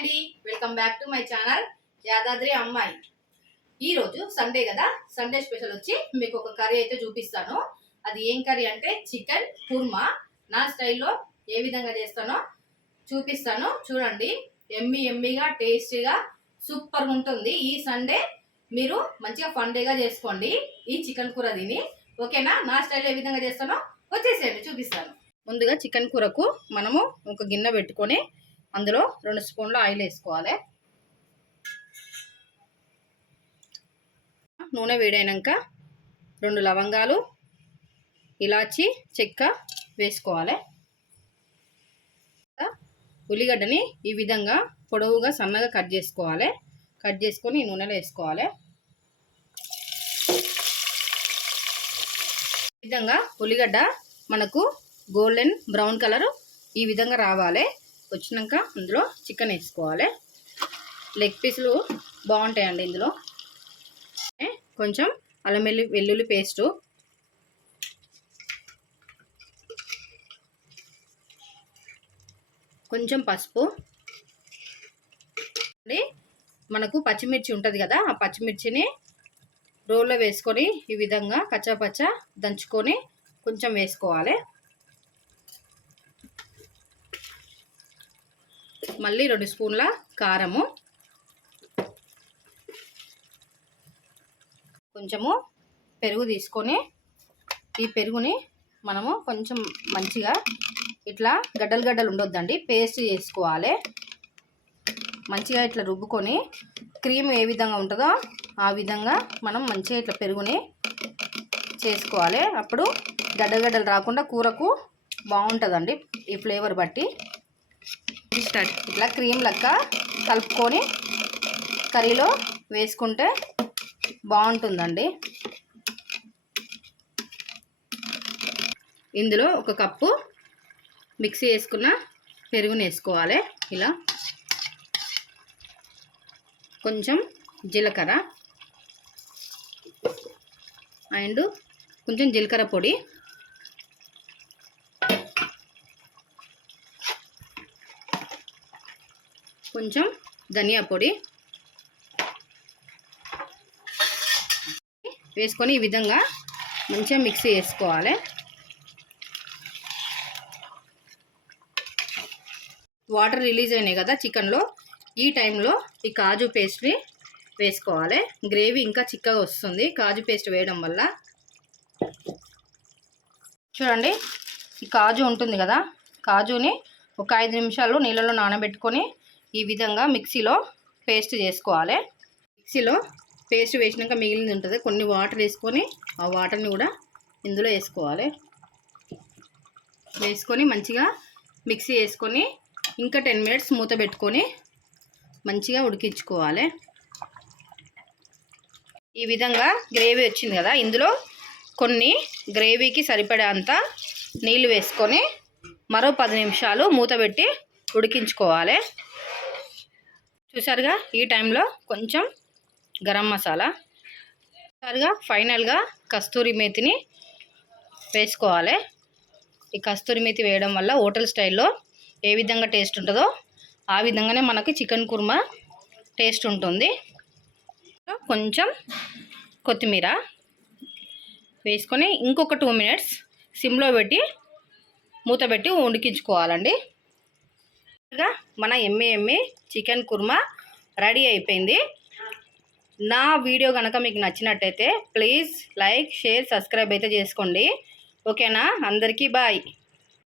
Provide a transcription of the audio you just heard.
అండి. Welcome back to my channel Yadadri అమ్మాయి. ఈరోజు సండే కదా? సండే స్పెషల్ వచ్చి మీకు ఒక కర్రీ అయితే చూపిస్తాను. అది ఏం కర్రీ అంటే చికెన్ కుర్మా నా స్టైల్లో ఏ విధంగా చేస్తానో చూపిస్తాను. చూడండి. ఎమ్మి ఎమ్మిగా టేస్టీగా సూపర్ ఉంటుంది. ఈ సండే మీరు మంచిగా ఫండేగా చేసుకోండి. ఈ చికెన్ కూర తిని ఓకేనా నా? స్టైల్లో ఏ విధంగా చేస్తానో వచ్చేసేయండి చూపిస్తాను. ముందుగా చికెన్ కూరకు మనము ఒక గిన్నె పెట్టుకొని అందులో రెండు స్పూన్ల ఆయిల్ వేసుకోవాలి. నూనె వేడైనాక రెండు లవంగాలు ఇలాచి చెక్క వేసుకోవాలి. ఉల్లిగడ్డని ఈ విధంగా పొడవుగా సన్నగా కట్ చేసుకోవాలి. కట్ చేసుకొని ఈ నూనెలో వేసుకోవాలి. ఈ విధంగా ఉల్లిగడ్డ మనకు గోల్డెన్ బ్రౌన్ కలర్ ఈ విధంగా రావాలి. వచ్చినాక అందులో చికెన్ వేసుకోవాలి. లెగ్ పీసులు బాగుంటాయండి ఇందులో. కొంచెం అల్లం వెల్లి వెల్లుల్లి పేస్టు. కొంచెం పసుపు. అండి మనకు పచ్చిమిర్చి ఉంటుంది కదా ఆ పచ్చిమిర్చిని రోల్లో వేసుకొని ఈ విధంగా కచ్చాపచ్చ దంచుకొని కొంచెం వేసుకోవాలి. మళ్ళీ రెండు స్పూన్ల కారము. కొంచెము పెరుగు తీసుకొని ఈ పెరుగుని మనము కొంచెం మంచిగా ఇట్లా గడ్డలు గడ్డలు ఉండొద్దండి పేస్ట్ చేసుకోవాలి. మంచిగా ఇట్లా రుబ్బుకొని క్రీమ్ ఏ విధంగా ఉంటుందో ఆ విధంగా మనం మంచిగా ఇట్లా పెరుగుని చేసుకోవాలి. అప్పుడు గడ్డగడ్డలు రాకుండా కూరకు బాగుంటుందండి ఈ ఫ్లేవర్ బట్టి. స్టార్ట్ ఇట్లా క్రీమ్ లెక్క కలుపుకొని కర్రీలో వేసుకుంటే బాగుంటుందండి. ఇందులో ఒక కప్పు మిక్సీ వేసుకున్న పెరుగుని వేసుకోవాలి. ఇలా కొంచెం జీలకర్ర అండ్ కొంచెం జీలకర్ర పొడి కొంచెం ధనియా పొడి వేసుకొని ఈ విధంగా మంచిగా మిక్సీ వేసుకోవాలి వాటర్ రిలీజ్ అయినాయి కదా చికెన్లో ఈ టైంలో ఈ కాజు పేస్ట్ని వేసుకోవాలి. గ్రేవీ ఇంకా చిక్కగా వస్తుంది. కాజు పేస్ట్ వేయడం వల్ల చూడండి ఈ కాజు ఉంటుంది కదా కాజుని ఒక ఐదు నిమిషాలు నీళ్ళలో నానబెట్టుకొని ఈ విధంగా మిక్సీలో పేస్ట్ చేసుకోవాలి. మిక్సీలో పేస్ట్ వేసినాక మిగిలింది ఉంటుంది. కొన్ని వాటర్ వేసుకొని ఆ వాటర్ని కూడా ఇందులో వేసుకోవాలి. వేసుకొని మంచిగా మిక్సీ వేసుకొని ఇంకా టెన్ మినిట్స్ మూత పెట్టుకొని మంచిగా ఉడికించుకోవాలి. ఈ విధంగా గ్రేవీ వచ్చింది కదా ఇందులో కొన్ని గ్రేవీకి సరిపడేంత నీళ్ళు వేసుకొని మరో పది నిమిషాలు మూత పెట్టి ఉడికించుకోవాలి. చూసారుగా? ఈ టైంలో కొంచెం గరం మసాలా చూసారుగా ఫైనల్గా కస్తూరి మేతిని వేసుకోవాలి. ఈ కస్తూరి మేతి వేయడం వల్ల హోటల్ స్టైల్లో ఏ విధంగా టేస్ట్ ఉంటుందో ఆ విధంగానే మనకి చికెన్ కుర్మా టేస్ట్ ఉంటుంది. కొంచెం కొత్తిమీర వేసుకొని ఇంకొక టూ మినిట్స్ సిమ్లో పెట్టి మూత పెట్టి ఉడికించుకోవాలండి. ఇక మన ఎమ్మె ఎమ్మె చికెన్ కుర్మా రెడీ అయిపోయింది. నా వీడియో కనుక మీకు నచ్చినట్టయితే ప్లీజ్ లైక్ షేర్ సబ్స్క్రైబ్ అయితే చేసుకోండి. ఓకేనా? అందరికీ బాయ్.